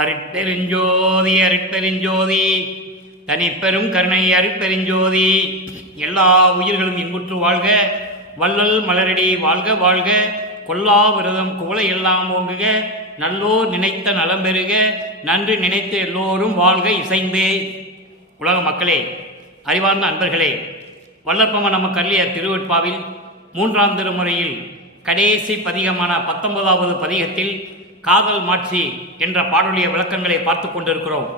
அருட்பெருஞ்சோதி அருட்பெருஞ்சோதி தனிப்பெரும் கருணை அருட்பெருஞ்சோதி. எல்லா உயிர்களும் இன்புற்று வாழ்க, வள்ளல் மலரடி வாழ்க வாழ்க, கொல்லா விரதம் குவளை எல்லாம் ஓங்குக, நல்லோர் நினைத்த நலம் பெறுக, நன்று நினைத்து எல்லோரும் வாழ்க இசைந்தே. உலக மக்களே, அறிவார்ந்த அன்பர்களே, வல்லப்பம நமக்கு அருளிய திருவெட்பாவில் 3ஆம் திருமுறையில் கடைசி பதிகமான 19வது பதிகத்தில் காதல் மாட்சி என்ற பாடலுடைய விளக்கங்களை பார்த்து கொண்டிருக்கிறோம்.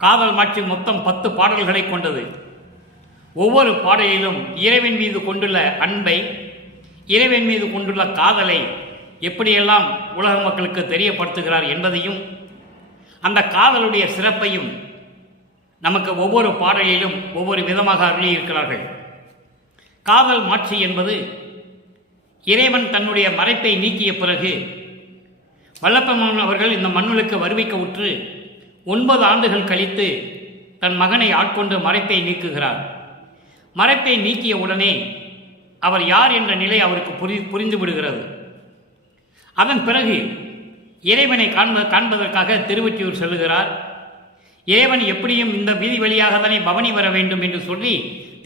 காதல் மாட்சி மொத்தம் 10 பாடல்களை கொண்டது. ஒவ்வொரு பாடலிலும் இறைவன் மீது கொண்டுள்ள அன்பை, இறைவன் மீது கொண்டுள்ள காதலை எப்படியெல்லாம் உலக மக்களுக்கு தெரியப்படுத்துகிறார் என்பதையும், அந்த காதலுடைய சிறப்பையும் நமக்கு ஒவ்வொரு பாடலிலும் ஒவ்வொரு விதமாக அருளியிருக்கிறார்கள். காதல் மாட்சி என்பது இறைவன் தன்னுடைய மறைப்பை நீக்கிய பிறகு வல்லப்பெருமான் அவர்கள் இந்த மண்ணுக்கு வருவிக்க உற்று 9 ஆண்டுகள் கழித்து தன் மகனை ஆட்கொண்டு மறைப்பை நீக்குகிறார். மறைப்பை நீக்கிய உடனே அவர் யார் என்ற நிலை அவருக்கு புரிந்து விடுகிறது. அதன் பிறகு இறைவனை காண்பதற்காக திருவொற்றியூர் செல்லுகிறார். இறைவன் எப்படியும் இந்த வீதி வழியாக தானே பவனி வர வேண்டும் என்று சொல்லி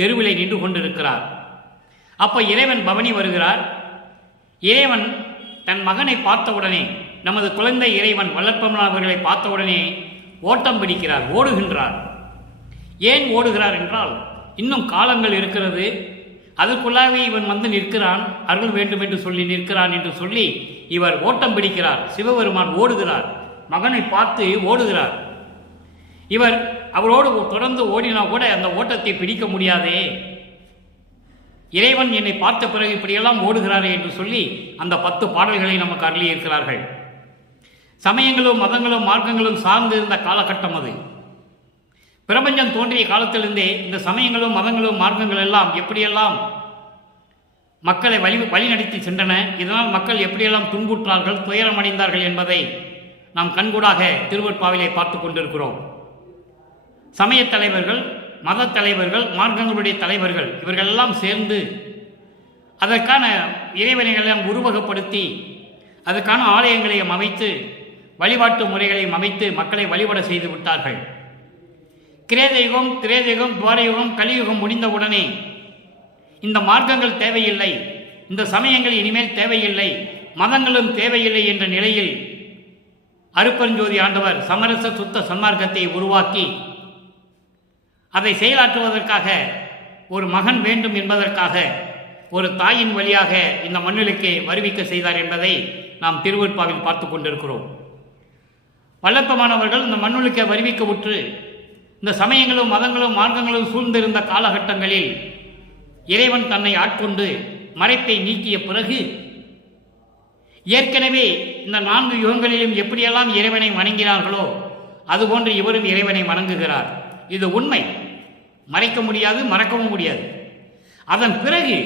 தெருவிலை நின்று கொண்டிருக்கிறார். அப்போ இறைவன் பவனி வருகிறார். இறைவன் தன் மகனை பார்த்தவுடனே, நமது குழந்தை இறைவன் வல்லப்பெருமான் அவர்களை பார்த்தவுடனே ஓட்டம் பிடிக்கிறார், ஓடுகின்றார். ஏன் ஓடுகிறார் என்றால், இன்னும் காலங்கள் இருக்கிறது, அதற்குள்ளாகவே இவன் வந்து நிற்கிறான், அருள் வேண்டும் என்று சொல்லி நிற்கிறான் என்று சொல்லி இவர் ஓட்டம் பிடிக்கிறார். சிவபெருமான் ஓடுகிறார், மகனை பார்த்து ஓடுகிறார். இவர் அவரோடு தொடர்ந்து ஓடினா கூட அந்த ஓட்டத்தை பிடிக்க முடியாதே, இறைவன் என்னை பார்த்த பிறகு இப்படியெல்லாம் ஓடுகிறாரே என்று சொல்லி அந்த 10 பாடல்களை நமக்கு அருளியிருக்கிறார்கள். சமயங்களும் மதங்களும் மார்க்கங்களும் சார்ந்து இருந்த காலகட்டம் அது. பிரபஞ்சம் தோன்றிய காலத்திலிருந்தே இந்த சமயங்களும் மதங்களும் மார்க்கங்கள் எல்லாம் எப்படியெல்லாம் மக்களை வழிநடத்தி சென்றன, இதனால் மக்கள் எப்படியெல்லாம் துன்புற்றார்கள், துயரமடைந்தார்கள் என்பதை நாம் கண்கூடாக திருவெட்பாவிலே பார்த்து கொண்டிருக்கிறோம். சமய தலைவர்கள், மத தலைவர்கள், மார்க்கங்களுடைய தலைவர்கள் இவர்கள் எல்லாம் சேர்ந்து அதற்கான இறைவனைகளெல்லாம் உருவகப்படுத்தி அதற்கான ஆலயங்களையும் அமைத்து வழிபாட்டு முறைகளையும் அமைத்து மக்களை வழிபட செய்து விட்டார்கள். கிரேதயுகம், திரேதயுகம், துவாரயுகம், கலியுகம் முடிந்தவுடனே இந்த மார்க்கங்கள் தேவையில்லை, இந்த சமயங்கள் இனிமேல் தேவையில்லை, மதங்களும் தேவையில்லை என்ற நிலையில் அருட்பெருஞ்சோதி ஆண்டவர் சமரச சுத்த சன்மார்க்கத்தை உருவாக்கி அதை செயலாற்றுவதற்காக ஒரு மகன் வேண்டும் என்பதற்காக ஒரு தாயின் வழியாக இந்த மண்ணிலுக்கு வருவிக்க செய்தார் என்பதை நாம் திருவெட்பாவில் பார்த்து கொண்டிருக்கிறோம். வல்லப்பெருமானவர்கள் இந்த மண்ணுலுக்கு வருவிக்க உற்று இந்த சமயங்களும் மதங்களும் மார்க்கங்களும் சூழ்ந்திருந்த காலகட்டங்களில் இறைவன் தன்னை ஆட்கொண்டு மறைப்பை நீக்கிய பிறகு ஏற்கனவே இந்த 4 யுகங்களிலும் எப்படியெல்லாம் இறைவனை வணங்கினார்களோ அதுபோன்று இவரும் இறைவனை வணங்குகிறார். இது உண்மை, மறைக்க முடியாது, மறக்கவும் முடியாது. அதன் பிறகு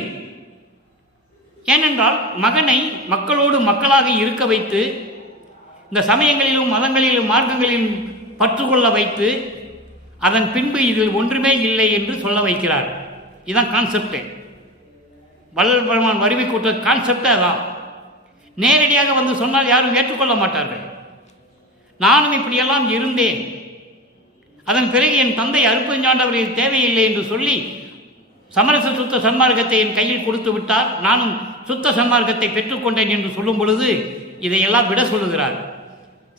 ஏனென்றால் மகனை மக்களோடு மக்களாக இருக்க வைத்து இந்த சமயங்களிலும் மதங்களிலும் மார்க்கங்களிலும் பற்றுக்கொள்ள வைத்து அதன் பின்பு இதில் ஒன்றுமே இல்லை என்று சொல்ல வைக்கிறார். இதுதான் கான்செப்டே. வல்லபெருமான் வருவிக்கூட்ட கான்செப்டே அதான். நேரடியாக வந்து சொன்னால் யாரும் ஏற்றுக்கொள்ள மாட்டார்கள். நானும் இப்படியெல்லாம் இருந்தேன், அதன் பிறகு என் தந்தை அருட்பெருஞ்சாண்டவர் தேவையில்லை என்று சொல்லி சமரச சுத்த சன்மார்க்கத்தை என் கையில் கொடுத்து விட்டார், நானும் சுத்த சன்மார்க்கத்தை பெற்றுக்கொண்டேன் என்று சொல்லும் பொழுது இதையெல்லாம் விட சொல்லுகிறார்.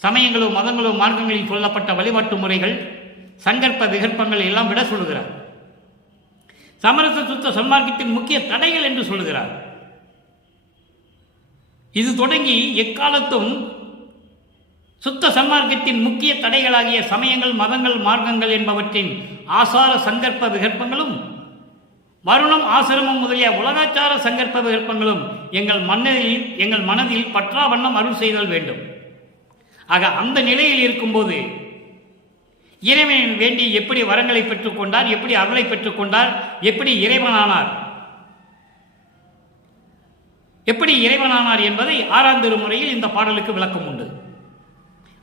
சமயங்களும் மதங்களும் மார்க்கங்களில் சொல்லப்பட்ட வழிபாட்டு முறைகள், சங்கற்ப விகற்பங்கள் எல்லாம் விட சொல்லுகிறார். சமரச சுத்த சன்மார்க்கத்தின் முக்கிய தடைகள் என்று சொல்லுகிறார். இது தொடங்கி எக்காலத்தும் சுத்த சன்மார்க்கத்தின் முக்கிய தடைகளாகிய சமயங்கள், மதங்கள், மார்க்கங்கள் என்பவற்றின் ஆசார சங்கற்ப விகற்பங்களும், வருணம், ஆசிரமம் முதலிய உலகாச்சார சங்கற்ப விகற்பங்களும் எங்கள் மனதில் பற்றா வண்ணம் அருள் செய்தல் வேண்டும். ஆக அந்த நிலையில் இருக்கும்போது இறைவன் வேண்டி எப்படி வரங்களை பெற்றுக்கொண்டார், எப்படி அருளை பெற்றுக்கொண்டார், எப்படி இறைவனானார் என்பதை 6ஆம் திருமுறையில் இந்த பாடலுக்கு விளக்கம் உண்டு.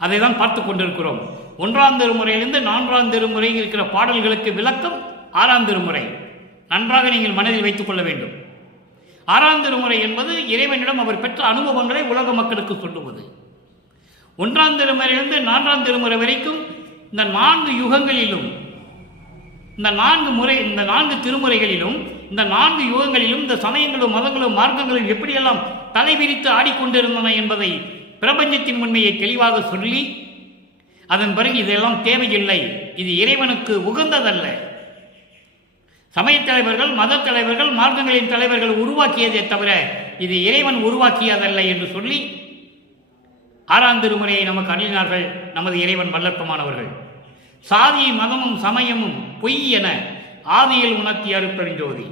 அதை தான் பார்த்து கொண்டிருக்கிறோம். 1ஆம் திருமுறையிலிருந்து 4ஆம் திருமுறையில் இருக்கிற பாடல்களுக்கு விளக்கம் 6ஆம் திருமுறை. நன்றாக நீங்கள் மனதில் வைத்துக் கொள்ள வேண்டும். 6ஆம் திருமுறை என்பது இறைவனிடம் அவர் பெற்ற அனுபவங்களை உலக மக்களுக்கு சொல்லுவது. 1ஆம் திருமுறையிலிருந்து 4ஆம் திருமுறை வரைக்கும் இந்த 4 யுகங்களிலும் இந்த 4 திருமுறைகளிலும் இந்த 4 யுகங்களிலும் இந்த சமயங்களும் மதங்களும் மார்க்கங்களும் எப்படியெல்லாம் தலைவிரித்து ஆடிக்கொண்டிருந்தன என்பதை பிரபஞ்சத்தின் உண்மையை தெளிவாக சொல்லி, அதன் பிறகு இதெல்லாம் தேவையில்லை, இது இறைவனுக்கு உகந்ததல்ல, சமயத் தலைவர்கள் மத தலைவர்கள் மார்க்கங்களின் தலைவர்கள் உருவாக்கியதே தவிர இது இறைவன் உருவாக்கியதல்ல என்று சொல்லி 6ஆம் திருமுறையை நமக்கு அருளினார்கள் நமது இறைவன் வல்லற்பமானவர்கள். சாதி மதமும் சமயமும் பொய் என ஆதியில் உணர்த்திய அருட்பெருஞ்சோதி.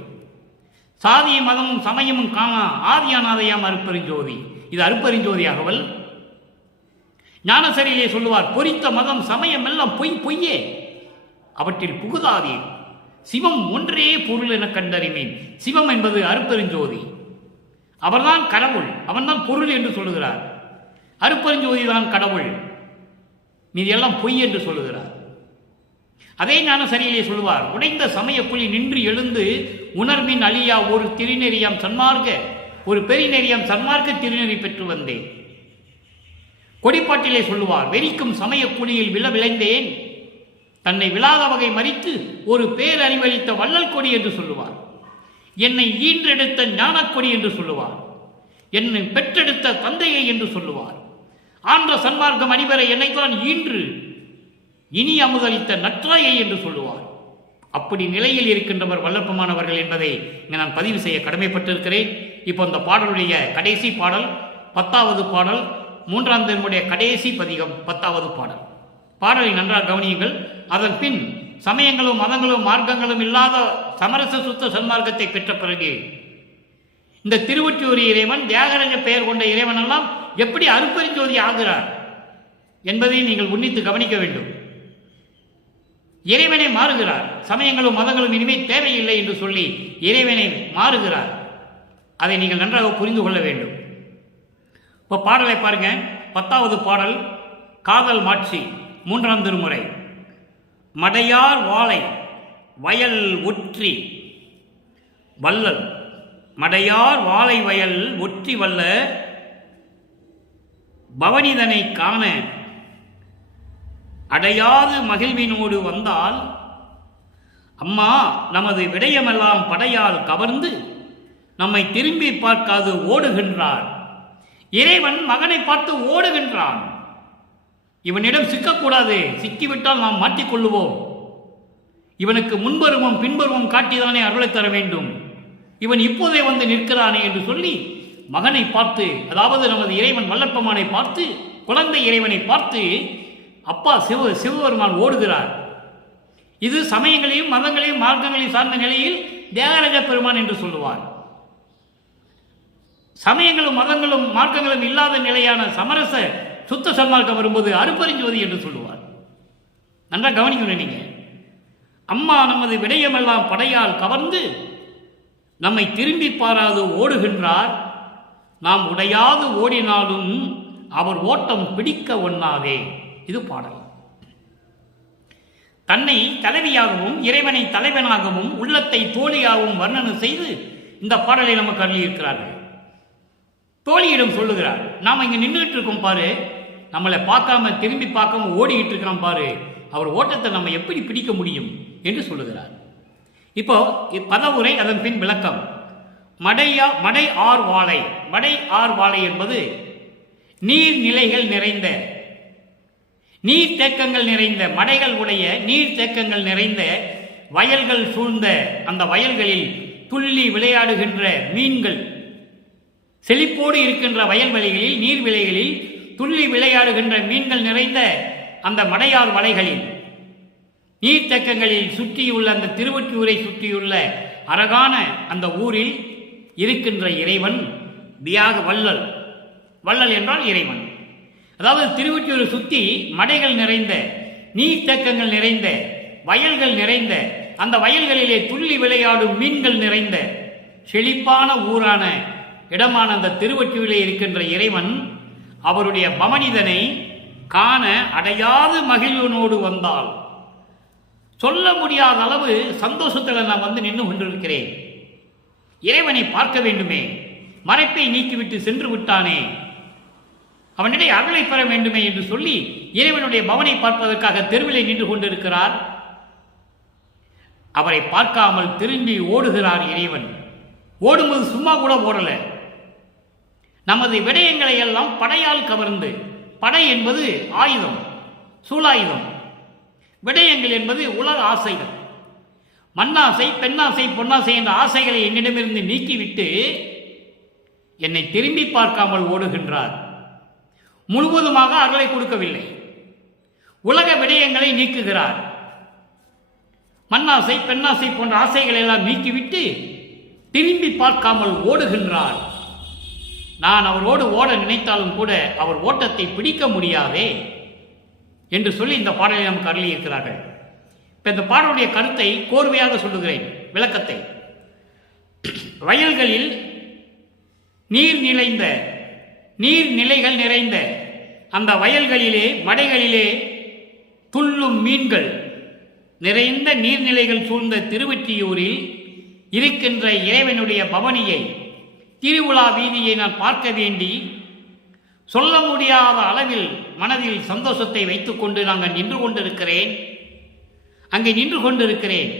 சாதி மதமும் சமயமும் காணா ஆதியானாதையாம் அருட்பெருஞ்சோதி. இது அருட்பெருஞ்சோதி அகவல். ஞானசரியிலே சொல்லுவார், பொறித்த மதம் சமயம் எல்லாம் பொய்யே, அவற்றில் புகுதாதே, சிவம் ஒன்றே பொருள் என கண்டறிமேன். சிவம் என்பது அருட்பெருஞ்சோதி, அவர்தான் கடவுள், அவன்தான் பொருள் என்று சொல்லுகிறார். அருட்பெருஞ்சோதி தான் கடவுள், மீது எல்லாம் பொய் என்று சொல்லுகிறார். அதே ஞானசரியிலே சொல்லுவார், உடைந்த சமயக்குழி நின்று எழுந்து உணர்வின் அழியா ஒரு திருநெறியாம் சன்மார்க்க ஒரு பெருநெறியாம் சன்மார்க்க திருநெறி பெற்று வந்தேன். கொடிப்பாட்டிலே சொல்லுவார், வெறிக்கும் சமயக்குழியில் விளைந்தேன், தன்னை விழாத வகை மறித்து ஒரு பேரறிவளித்த வள்ளல் கொடி என்று சொல்லுவார். என்னை ஈன்றெடுத்த ஞானக்கொடி என்று சொல்லுவார். என்னை பெற்றெடுத்த தந்தையை என்று சொல்லுவார். ஆன்ற சன்மார்க்கம் அணிவரை என்னைத்தான் ஈன்று இனி அமுதளித்த நற்றாயை என்று சொல்லுவார். அப்படி நிலையில் இருக்கின்றவர் வல்லற்பமானவர்கள் என்பதை நான் பதிவு செய்ய கடமைப்பட்டிருக்கிறேன். இப்போ இந்த பாடலுடைய கடைசி பாடல் 10வது பாடல், 3ஆம் திருமுறைய கடைசி பதிகம் 10வது பாடல். பாடலை நன்றாக கவனியுங்கள். அதன் பின் சமயங்களும் மதங்களும் மார்க்கங்களும் இல்லாத சமரச சுத்த சன்மார்க்கத்தை பெற்ற பிறகு இந்த திருவொற்றியூர் இறைவன் தியாகராஜ பெயர் கொண்ட இறைவன் எல்லாம் எப்படி அருட்பெருஞ்சோதி ஆகிறார் என்பதை நீங்கள் உன்னித்து கவனிக்க வேண்டும். இறைவனை மாறுகிறார். சமயங்களும் மதங்களும் இனிமேல் தேவையில்லை என்று சொல்லி இறைவனை மாறுகிறார். அதை நீங்கள் நன்றாக புரிந்து கொள்ள வேண்டும். இப்போ பாடலை பாருங்க. 10வது பாடல் காதல் மாட்சி, 3ஆம் திருமுறை. மடையார் வாழை வயல் ஒற்றி வள்ளல், மடையார் வாழை வயல் ஒற்றி வல்ல பவனிதனை காண அடையாது மகிழ்வினோடு வந்தால், அம்மா நமது விடயமெல்லாம் படையால் கவர்ந்து நம்மை திரும்பி பார்க்காது ஓடுகின்றார். இறைவன் மகனை பார்த்து ஓடுகின்றான். இவனிடம் சிக்கக்கூடாது, சிக்கிவிட்டால் நாம் மாட்டிக்கொள்ளுவோம். இவனுக்கு முன்பருவம் பின்பருவம் காட்டிதானே அருளை தர வேண்டும். இவன் இப்போதே வந்து நிற்கிறானே என்று சொல்லி மகனை பார்த்து, அதாவது நமது இறைவன் வல்லற்பமானை பார்த்து, குழந்தை இறைவனை பார்த்து அப்பா சிவபெருமான் ஓடுகிறார். இது சமயங்களையும் மதங்களையும் மார்க்கங்களையும் சார்ந்த நிலையில் தியாகராஜ பெருமான் என்று சொல்லுவார். சமயங்களும் மதங்களும் மார்க்கங்களும் இல்லாத நிலையான சமரச சுத்த சன்மார்க்கம் வரும்போது அருட்பெருஞ்சோதி என்று சொல்லுவார். நன்றாக கவனிக்கணும். நீங்க அம்மா நமது விடயமெல்லாம் படையால் கவர்ந்து நம்மை திரும்பி பாராது ஓடுகின்றார். நாம் உடையாது ஓடினாலும் அவர் ஓட்டம் பிடிக்க ஒண்ணாதே. இது பாடல். தன்னை தலைவியாகவும் இறைவனை தலைவனாகவும் உள்ளத்தை தோழியாகவும் வர்ணனை செய்து இந்த பாடலை நமக்கு அருளியிருக்கிறார்கள். தோழியிடம் சொல்லுகிறார், நாம் இங்க நின்றுட்டு இருக்கோம் பாரு, நம்மளை பார்க்காம திரும்பி பார்க்காம ஓடிக்கிட்டு இருக்கிறோம் பாரு, அவர் ஓட்டத்தை நம்ம எப்படி பிடிக்க முடியும் என்று சொல்லுகிறார். இப்போ பதவுரை, அதன் பின் விளக்கம். மடை ஆர் வாழை. மடை ஆர் வாழை என்பது நீர்நிலைகள் நிறைந்த, நீர் தேக்கங்கள் நிறைந்த, மடைகள் உடைய நீர் தேக்கங்கள் நிறைந்த வயல்கள் சூழ்ந்த அந்த வயல்களில் துள்ளி விளையாடுகின்ற மீன்கள், செழிப்போடு இருக்கின்ற வயல்வெளிகளில் நீர்விளைகளில் துள்ளி விளையாடுகின்ற மீன்கள் நிறைந்த அந்த மடையார் வலைகளில் நீர்த்தேக்கங்களில் சுற்றியுள்ள அந்த திருவொற்றியூரை சுற்றியுள்ள அழகான அந்த ஊரில் இருக்கின்ற இறைவன் தியாக வள்ளல். வள்ளல் என்றால் இறைவன். அதாவது திருவொற்றியூரை சுற்றி மடைகள் நிறைந்த, நீர்த்தேக்கங்கள் நிறைந்த, வயல்கள் நிறைந்த, அந்த வயல்களிலே துள்ளி விளையாடும் மீன்கள் நிறைந்த செழிப்பான ஊரான இடமான அந்த திருவொற்றியூரிலே இருக்கின்ற இறைவன் அவருடைய பவனிதனை காண அடையாது மகிழ்வனோடு வந்தால், சொல்ல முடியாத அளவு சந்தோஷத்தில் நான் வந்து நின்று கொண்டிருக்கிறேன். இறைவனை பார்க்க வேண்டுமே, மறைப்பை நீக்கிவிட்டு சென்று விட்டானே, அவனிடையே அருளை பெற வேண்டுமே என்று சொல்லி இறைவனுடைய பவனை பார்ப்பதற்காக தெருவிலே நின்று கொண்டிருக்கிறார். அவரை பார்க்காமல் திரும்பி ஓடுகிறார் இறைவன். ஓடும்போது சும்மா கூட ஓடல. நமது விடயங்களை எல்லாம் படையால் கவர்ந்து, படை என்பது ஆயுதம், சூலாயுதம். விடயங்கள் என்பது உலக ஆசைகள். மண்ணாசை, பெண்ணாசை, பொன்னாசை என்ற ஆசைகளை என்னிடமிருந்து நீக்கிவிட்டு என்னை திரும்பி பார்க்காமல் ஓடுகின்றார். முழுவதுமாக அருளை கொடுக்கவில்லை, உலக விடயங்களை நீக்குகிறார். மண்ணாசை, பெண்ணாசை போன்ற ஆசைகளை எல்லாம் நீக்கிவிட்டு திரும்பி பார்க்காமல் ஓடுகின்றார். நான் அவரோடு ஓட நினைத்தாலும் கூட அவர் ஓட்டத்தை பிடிக்க முடியாதே என்று சொல்லி இந்த பாடலை நமக்கு அருளியிருக்கிறார்கள். இப்போ இந்த பாடலுடைய கருத்தை கோர்வையாக சொல்லுகிறேன், விளக்கத்தை. வயல்களில் நீர்நிலைகள் நிறைந்த அந்த வயல்களிலே, மடைகளிலே துள்ளும் மீன்கள் நிறைந்த நீர்நிலைகள் சூழ்ந்த திருவொற்றியூரில் இருக்கின்ற இறைவனுடைய பவனியை, திருவிழா வீதியை நான் பார்க்க வேண்டி சொல்ல முடியாத அளவில் மனதில் சந்தோஷத்தை வைத்துக்கொண்டு நாங்கள் நின்று கொண்டிருக்கிறேன்.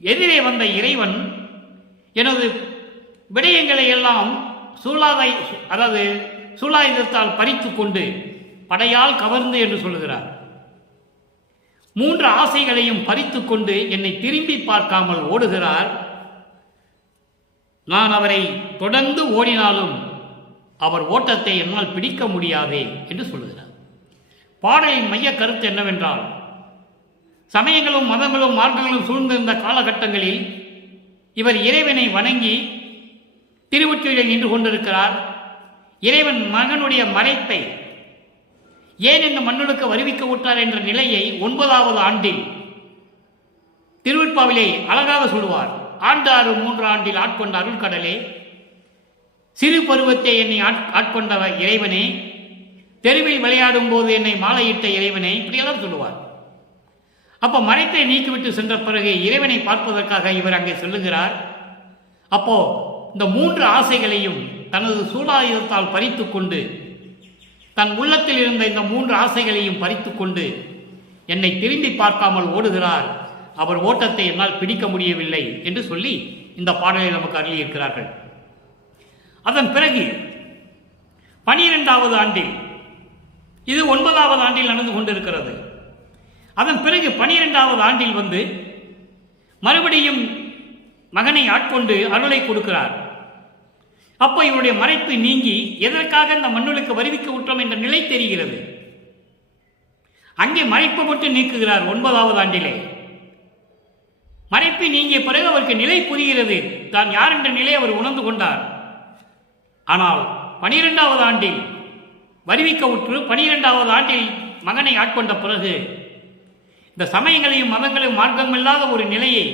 எதிரே வந்த இறைவன் எனது விடயங்களை எல்லாம் சூலாயுதத்தால் பறித்து கொண்டு படையால் கவர்ந்து என்று சொல்லுகிறார். 3 ஆசைகளையும் பறித்து கொண்டு என்னை திரும்பி பார்க்காமல் ஓடுகிறார். நான் அவரை தொடர்ந்து ஓடினாலும் அவர் ஓட்டத்தை என்னால் பிடிக்க முடியாதே என்று சொல்லுகிறார். பாடலின் மைய கருத்து என்னவென்றால், சமயங்களும் மதங்களும் மார்க்கங்களும் சூழ்ந்திருந்த காலகட்டங்களில் இவர் இறைவனை வணங்கி திருவொற்றியூரில் நின்று கொண்டிருக்கிறார். இறைவன் மகனுடைய மறைப்பை ஏன் இந்த மண்ணுக்கு வருவிக்க விட்டார் என்ற நிலையை 9வது ஆண்டில் திருவெட்பாவிலே அழகாக சொல்லுவார். ஆண்டு 3 ஆண்டில் ஆட்கொண்ட அருள்கடலே, சிறு பருவத்தை என்னை ஆட்கொண்ட இறைவனே, தெருவில் விளையாடும் போது என்னை மாலையிட்ட இறைவனே, இப்படியெல்லாம் சொல்லுவார். அப்போ மறைப்பை நீக்கிவிட்டு சென்ற பிறகு இறைவனை பார்ப்பதற்காக இவர் அங்கே செல்லுகிறார். அப்போ இந்த 3 ஆசைகளையும் தனது சூலாயுதத்தால் பறித்து கொண்டு, தன் உள்ளத்தில் இருந்த இந்த 3 ஆசைகளையும் பறித்து கொண்டு என்னை திரும்பி பார்க்காமல் ஓடுகிறார். அவர் ஓட்டத்தை என்னால் பிடிக்க முடியவில்லை என்று சொல்லி இந்த பாடலை நமக்கு அருளியிருக்கிறார்கள். அதன் பிறகு 12வது ஆண்டில், இது 9வது ஆண்டில் நடந்து கொண்டிருக்கிறது. அதன் பிறகு 12வது ஆண்டில் வந்து மறுபடியும் மகனை ஆட்கொண்டு அருளை கொடுக்கிறார். அப்போ இவருடைய மறைப்பு நீங்கி எதற்காக இந்த மண்ணுக்கு வருவிக்க விட்டோம் என்ற நிலை தெரிகிறது. அங்கே மறைப்பு மட்டும் நீக்குகிறார். 9வது ஆண்டிலே மறைப்பு நீங்கிய பிறகு அவருக்கு நிலை புரிகிறது, தான் யார் என்ற நிலை அவர் உணர்ந்து கொண்டார். ஆனால் 12வது ஆண்டில் வருவிக்க உற்று 12வது ஆண்டில் மகனை ஆட்கொண்ட பிறகு இந்த சமயங்களையும் மதங்களையும் மார்க்கமில்லாத ஒரு நிலையை,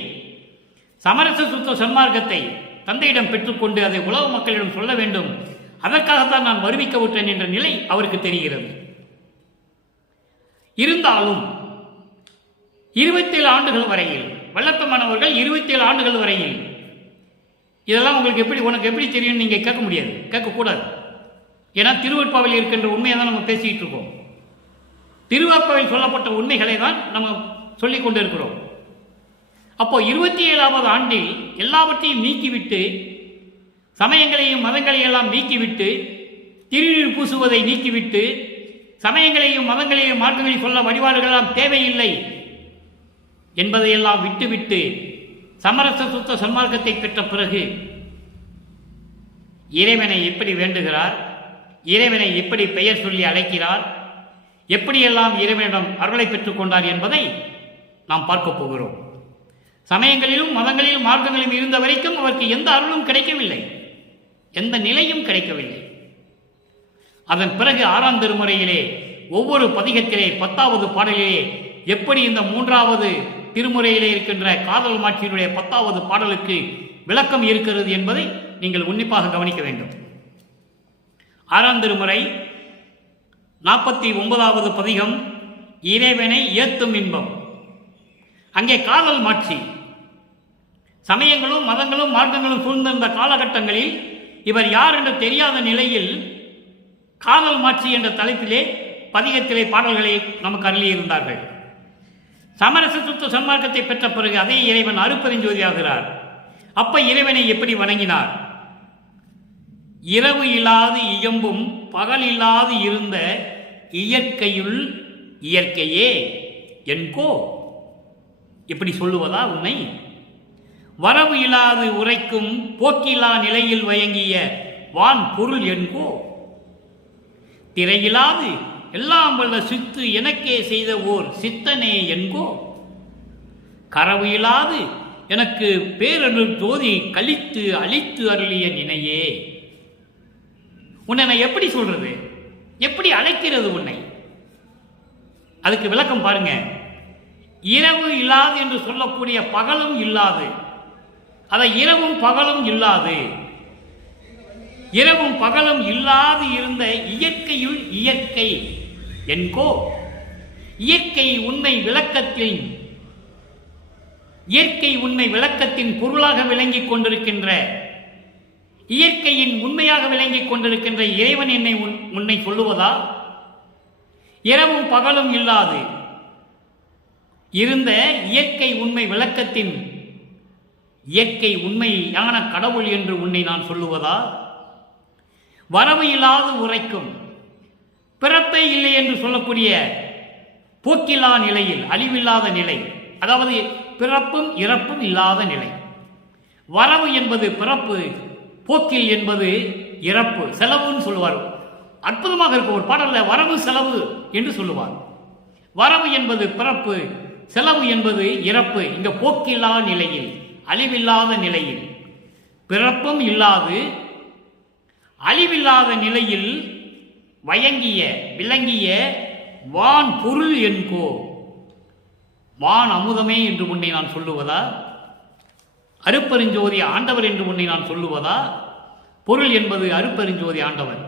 சமரச சுத்த சன்மார்க்கத்தை தந்தையிடம் பெற்றுக்கொண்டு அதை உலக மக்களிடம் சொல்ல வேண்டும், அதற்காகத்தான் நான் வருவிக்க விட்டேன் என்ற நிலை அவருக்கு தெரிகிறது. இருந்தாலும் 27 ஆண்டுகள் வரையில், வல்லத்தமானவர்கள் 27 ஆண்டுகள் வரையில், இதெல்லாம் உனக்கு எப்படி தெரியும் நீங்க கேட்க முடியாது, கேட்கக்கூடாது. ஏன்னா திருவெட்பாவில் இருக்கின்ற உண்மையை தான் நம்ம பேசிக்கிட்டு இருக்கோம். திருவெட்பாவில் சொல்லப்பட்ட உண்மைகளை தான் நம்ம சொல்லிக் கொண்டு இருக்கிறோம். அப்போ 27வது ஆண்டில் எல்லாவற்றையும் நீக்கிவிட்டு, சமயங்களையும் மதங்களையும் எல்லாம் நீக்கிவிட்டு, திருநீர் பூசுவதை நீக்கிவிட்டு, சமயங்களையும் மதங்களையும் மார்க்கங்களையும் சொல்ல வழிபாடுகளெல்லாம் தேவையில்லை என்பதையெல்லாம் விட்டுவிட்டு சமரச சுத்த சன்மார்க்கத்தை பெற்ற பிறகு இறைவனை எப்படி வேண்டுகிறார், இறைவனை எப்படி பெயர் சொல்லி அழைக்கிறார், எப்படியெல்லாம் இறைவனிடம் அருளை பெற்றுக் கொண்டார் என்பதை நாம் பார்க்க போகிறோம். சமயங்களிலும் மதங்களிலும் மார்க்கங்களிலும் இருந்த வரைக்கும் அவருக்கு எந்த அருளும் கிடைக்கவில்லை, எந்த நிலையும் கிடைக்கவில்லை. அதன் பிறகு 6ஆம் திருமுறையிலே ஒவ்வொரு பதிகத்திலே 10வது பாடலிலே எப்படி இந்த 3வது திருமுறையிலே இருக்கின்ற காதல் மாட்சியினுடைய 10வது பாடலுக்கு விளக்கம் இருக்கிறது என்பதை நீங்கள் உன்னிப்பாக கவனிக்க வேண்டும். 6ஆம் திருமுறை 49வது பதிகம், இறைவனை ஏத்தும் இன்பம். அங்கே காதல் மாட்சி, சமயங்களும் மதங்களும் மார்க்கங்களும் சூழ்ந்திருந்த காலகட்டங்களில் இவர் யார் என்று தெரியாத நிலையில் காதல் மாட்சி என்ற தலைப்பிலே பதிகத்திலே பாடல்களை நமக்கு அருளியிருந்தார்கள். சமரச சுத்த சன்மார்க்கத்தை பெற்ற பிறகு அதே இறைவன் அருட்பெருஞ்சோதியாகிறார். அப்ப இறைவனை எப்படி வணங்கினார்? இரவு இல்லாது இயம்பும் பகல் இல்லாது இருந்த இயற்கையுள் இயற்கையே என்கோ, எப்படி சொல்லுவதா உன்னை? வரவு இல்லாது உரைக்கும் போக்கிலா நிலையில் வயங்கிய வான் பொருள் என்கோ, திரையிலாது எல்லாம் வல்ல சித்து எனக்கே செய்த ஓர் சித்தனே என்கோ, கரவு இல்லாது எனக்கு பேரரு ஜோதி கழித்து அழித்து அருளிய நினையே. உன்னை நான் எப்படி சொல்றது? எப்படி அழைக்கிறது உன்னை? அதுக்கு விளக்கம் பாருங்க. இரவு இல்லாது என்று சொல்லக்கூடிய பகலும் இல்லாது, அதை இரவும் பகலும் இல்லாது, இரவும் பகலும் இல்லாது இருந்த இயற்கையுள் இயற்கை என்கோ, இயற்கை உண்மை விளக்கத்தில் இயற்கை உண்மை விளக்கத்தின் பொருளாக விளங்கிக் கொண்டிருக்கின்ற, இயற்கையின் உண்மையாக விளங்கிக் கொண்டிருக்கின்ற இறைவன் என்னை உன்னை சொல்லுவதா? இரவும் பகலும் இல்லாது இருந்த இயற்கை உண்மை விளக்கத்தின் இயற்கை உண்மையான கடவுள் என்று உன்னை நான் சொல்லுவதா? வரவு இல்லாது உரைக்கும் பிறப்பே இல்லை என்று சொல்லக்கூடிய போக்கிலா நிலையில், அழிவில்லாத நிலை, அதாவது பிறப்பும் இறப்பும் இல்லாத நிலை. வரவு என்பது பிறப்பு, போக்கில் என்பது இறப்பு, செலவுன்னு சொல்லுவார். அற்புதமாக இருக்கும். ஒரு பாடல்ல வரவு செலவு என்று சொல்லுவார். வரவு என்பது பிறப்பு, செலவு என்பது இறப்பு. இங்க போக்கில்லா நிலையில், அழிவில்லாத நிலையில், பிறப்பும் இல்லாது அழிவில்லாத நிலையில் வயங்கிய விளங்கிய வான் பொருள் என்கோ, வான் அமுதமே என்று உன்னை நான் சொல்லுவதா? அருட்பெருஞ்சோதி ஆண்டவர் என்று உன்னை நான் சொல்லுவதா? பொருள் என்பது அருட்பெருஞ்சோதி ஆண்டவர்.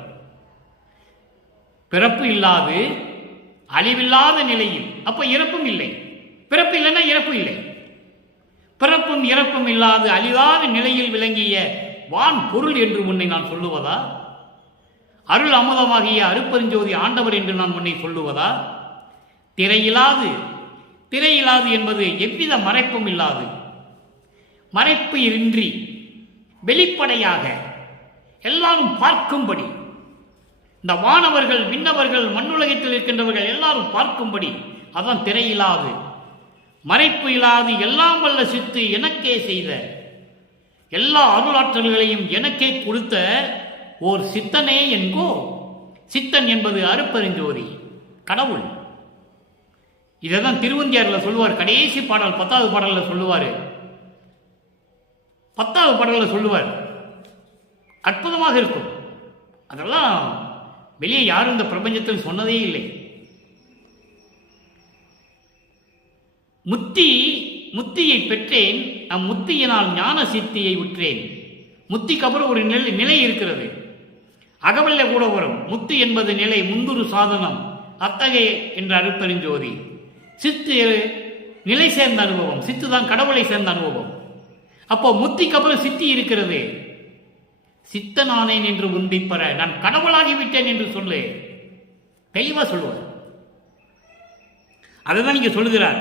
பிறப்பு இல்லாது அழிவில்லாத நிலையில், அப்ப இறப்பும் இல்லை. பிறப்பு இல்லைன்னா இறப்பு இல்லை. பிறப்பும் இறப்பும் இல்லாது அழியாத நிலையில் விளங்கிய வான் பொருள் என்று உன்னை நான் சொல்லுவதா? அருள் அமுதமாகிய அருட்பெருஞ்சோதி ஆண்டவர் என்று நான் உன்னை சொல்லுவதா? திரையிலாது, திரையிலாது என்பது எவ்வித மறைப்பும் இல்லாது, மறைப்பு இன்றி வெளிப்படையாக எல்லாரும் பார்க்கும்படி, இந்த வானவர்கள் விண்ணவர்கள் மண்ணுலகத்தில் இருக்கின்றவர்கள் எல்லாரும் பார்க்கும்படி, அதான் திரையிலாது, மறைப்பு இல்லாது எல்லாம் வல்ல சித்து எனக்கே செய்த, எல்லா அருளாற்றல்களையும் எனக்கே கொடுத்த ஓர் சித்தனே என்கோ. சித்தன் என்பது அருட்பெருஞ்சோதி கடவுள். இதைதான் திருவந்தியாரில் சொல்லுவார். கடைசி பாடல் 10வது பாடலில் சொல்லுவார். 10வது பாடலில் சொல்லுவார். அற்புதமாக இருக்கும். அதெல்லாம் வெளியே யாரும் இந்த பிரபஞ்சத்தில் சொன்னதே இல்லை. முத்தியை பெற்றேன், அம்முத்தியினால் ஞான சித்தியை உற்றேன். முத்திக்கு அப்புறம் ஒரு நிலை இருக்கிறது. அகவல்ல கூட வரும். முத்து என்பது நிலை, முந்துரு சாதனம், அத்தகைய என்ற அருட்பெருஞ்சோதி. சித்து நிலை சேர்ந்த அனுபவம், சித்து தான் கடவுளை சேர்ந்த அனுபவம். அப்போ முத்திக்கு அப்புறம் சித்தி இருக்கிறது. சித்தனானேன் என்று உந்திப்பற, நான் கடவுளாகிவிட்டேன் என்று சொல்லு, தெளிவா சொல்லுவார். அதுதான் இங்க சொல்லுகிறார்.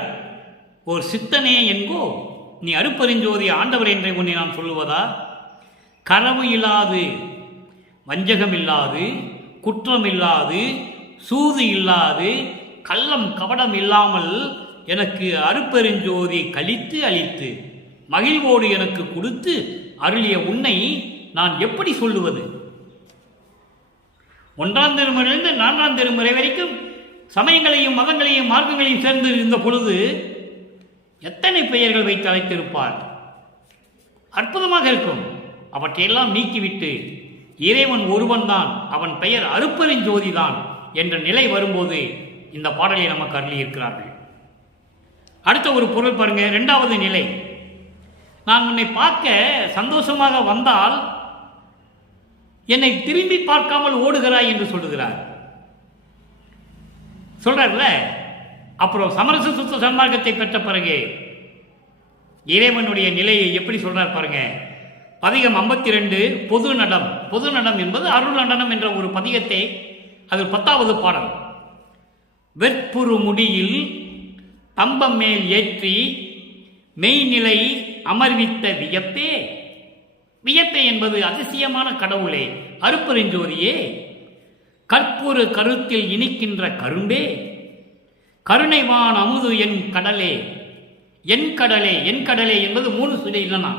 ஒரு சித்தனே என்கோ, நீ அருட்பெருஞ்சோதி ஆண்டவர் என்றே உன்னை நான் சொல்லுவதா? கரவு இல்லாது, வஞ்சகம் இல்லாது, குற்றம் இல்லாது, சூது இல்லாது, கள்ளம் கபடம் இல்லாமல் எனக்கு அருட்பெருஞ்சோதி கழித்து அளித்து மகிழ்வோடு எனக்கு கொடுத்து அருளிய உன்னை நான் எப்படி சொல்லுவது? 1ஆம் திருமுறையிலிருந்து 4ஆம் திருமுறை வரைக்கும் சமயங்களையும் மதங்களையும் மார்க்கங்களையும் சேர்ந்து இருந்த பொழுது எத்தனை பெயர்கள் வைத்து அழைத்திருப்பார். அற்புதமாக இருக்கும். அவற்றையெல்லாம் நீக்கிவிட்டு இறைவன் ஒருவன் தான், அவன் பெயர் அருட்பெருஞ்சோதி தான் என்ற நிலை வரும்போது இந்த பாடலை நமக்கு அருளி இருக்கிறார்கள். அடுத்த ஒரு பொருள் பாருங்க. 2வது நிலை, நான் உன்னை பார்க்க சந்தோஷமாக வந்தால் என்னை திரும்பி பார்க்காமல் ஓடுகிறாய் என்று சொல்லுகிறார். சொல்றார்ல. அப்புறம் சமரச சுத்த சன்மார்க்கத்தை பெற்ற பிறகு இறைவனுடைய நிலையை எப்படி சொல்றார் பாருங்க. பதிகம் 52 பொது நடம். பொது நடம் என்பது அருள் நடனம் என்ற ஒரு பதிகத்தை அது 10வது பாடல். வெற்புறு முடியில் தம்பம் மேல் ஏற்றி மெய்நிலை அமர்வித்த வியப்பே. வியப்பே என்பது அதிசயமான கடவுளே, அருட்பெருஞ்சோதியே, கற்புறு கருத்தில் இனிக்கின்ற கரும்பே, கருணைவான் அமுது என் கடலே. என் கடலே, என் கடலே என்பது 3 சுழி இல்லைனா,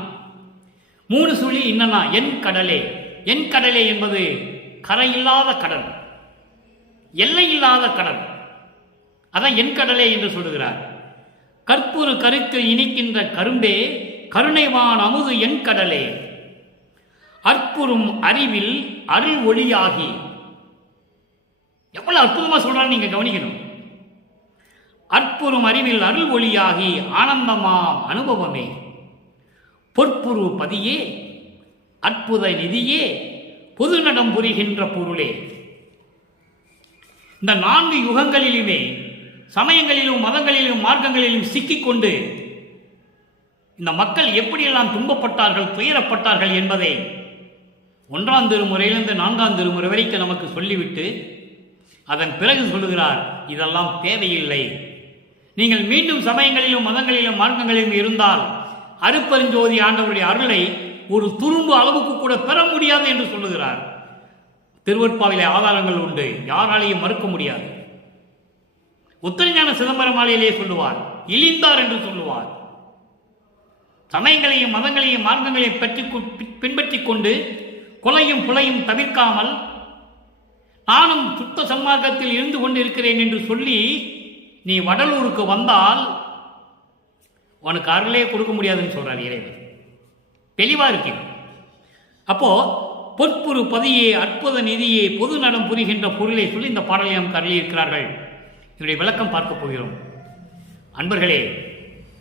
3 சுழி இன்னனா, என் கடலே. என் கடலே என்பது கரையில்லாத கடல், எல்லையில்லாத கடல். அதான் என் கடலே என்று சொல்லுகிறார். கற்புறு கருத்தில் இனிக்கின்ற கரும்பே, கருணைவான் அமுது என் கடலே, அற்புறும் அறிவில் அருள் ஒளியாகி. எவ்வளவு அற்புதமா சொல்றான்னு நீங்க கவனிக்கணும். அற்புறும் அறிவில் அருள் ஒளியாகி ஆனந்தமாம் அனுபவமே, பொற்புரு பதியே, அற்புத நிதியே, பொது நடம் புரிகின்ற பொருளே. இந்த 4 யுகங்களிலுமே, சமயங்களிலும் மதங்களிலும் மார்க்கங்களிலும் சிக்கிக்கொண்டு இந்த மக்கள் எப்படியெல்லாம் துன்பப்பட்டார்கள், துயரப்பட்டார்கள் என்பதை 1ஆம் திருமுறையிலிருந்து 4ஆம் திருமுறை வரைக்கும் நமக்கு சொல்லிவிட்டு அதன் பிறகு சொல்லுகிறார், இதெல்லாம் தேவையில்லை. நீங்கள் மீண்டும் சமயங்களிலும் மதங்களிலும் மார்க்கங்களிலும் இருந்தால் அருட்பெருஞ்சோதி ஆண்டவருடைய அருளை ஒரு துரும்பு அளவுக்கு கூட பெற முடியாது என்று சொல்லுகிறார். திருவருட்பாவிலே ஆதாரங்கள் உண்டு, யாராலையும் மறுக்க முடியாது. உத்தரஞான சிதம்பரமாலையிலே சொல்லுவார், இழிந்தார் என்று சொல்லுவார். சமயங்களையும் மதங்களையும் மார்க்கங்களையும் பின்பற்றிக் கொண்டு கொலையும் புலையும் தவிர்க்காமல் நானும் சுத்த சன்மார்க்கத்தில் இருந்து கொண்டிருக்கிறேன் என்று சொல்லி நீ வடலூருக்கு வந்தால் உனக்கு அருளே கொடுக்க முடியாதுன்னு சொல்றார் இறைவன். தெளிவா இருக்கு. அப்போ பொற்புறு பதியே, அற்புத நிதியே, பொது நடம் புரிகின்ற பொருளை சொல்லி இந்த பாடலை நமக்கு அருளியிருக்கிறார்கள். இதனுடைய விளக்கம் பார்க்க போகிறோம். அன்பர்களே,